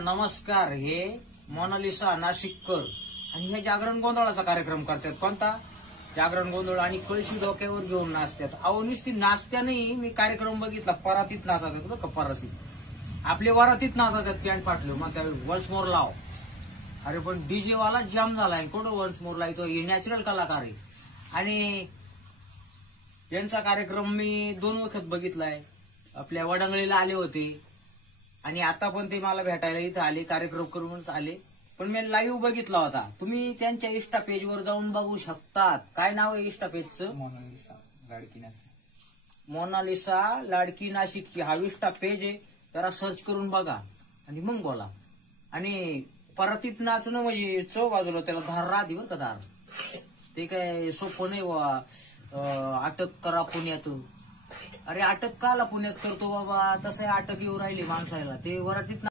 नमस्कार. हे मोनालिसा नाशिककर आणि हे जागरण गोंधळाचा कार्यक्रम करतात. कोणता जागरण गोंधळ? आणि कळशी डोक्यावर घेऊन नाचतात. अहो नुसती नाचत्या नाही, मी कार्यक्रम बघितला. परातीत नाचतात बरं का, परातीत. आपले वरातीत नाचतात पॅन्ट फाटले मग त्यावेळी वन्स मोर लाव. अरे पण डीजे वाला जाम झालाय. कुठं वन्स मोर लावतो? हे नॅचरल कलाकार आहे. आणि यांचा कार्यक्रम मी 2 वखत बघितलाय. आपल्या वडंगळीला आले होते आणि आता पण ते मला भेटायला इथं आले, कार्यक्रम करूनच आले. पण मी लाईव्ह बघितला होता. तुम्ही त्यांच्या इंस्टा पेजवर जाऊन बघू शकतात. काय नाव आहे इंस्टा पेजचं? मोनालिसा लाडकी नाशिक. मोनालिसा लाडकी नाशिक हा इंस्टा पेज आहे. जरा सर्च करून बघा आणि मग बोला. आणि परातीत नाचणं म्हणजे चव बाजूला त्याला धार राहते बरं का, धार. ते काय सोपं नाही वा. अटक करा पुण्यात. अरे अटक काला पुण्यात करतो बाबा? तसं अटक येऊ राहिली माणसाला. ते वरातीत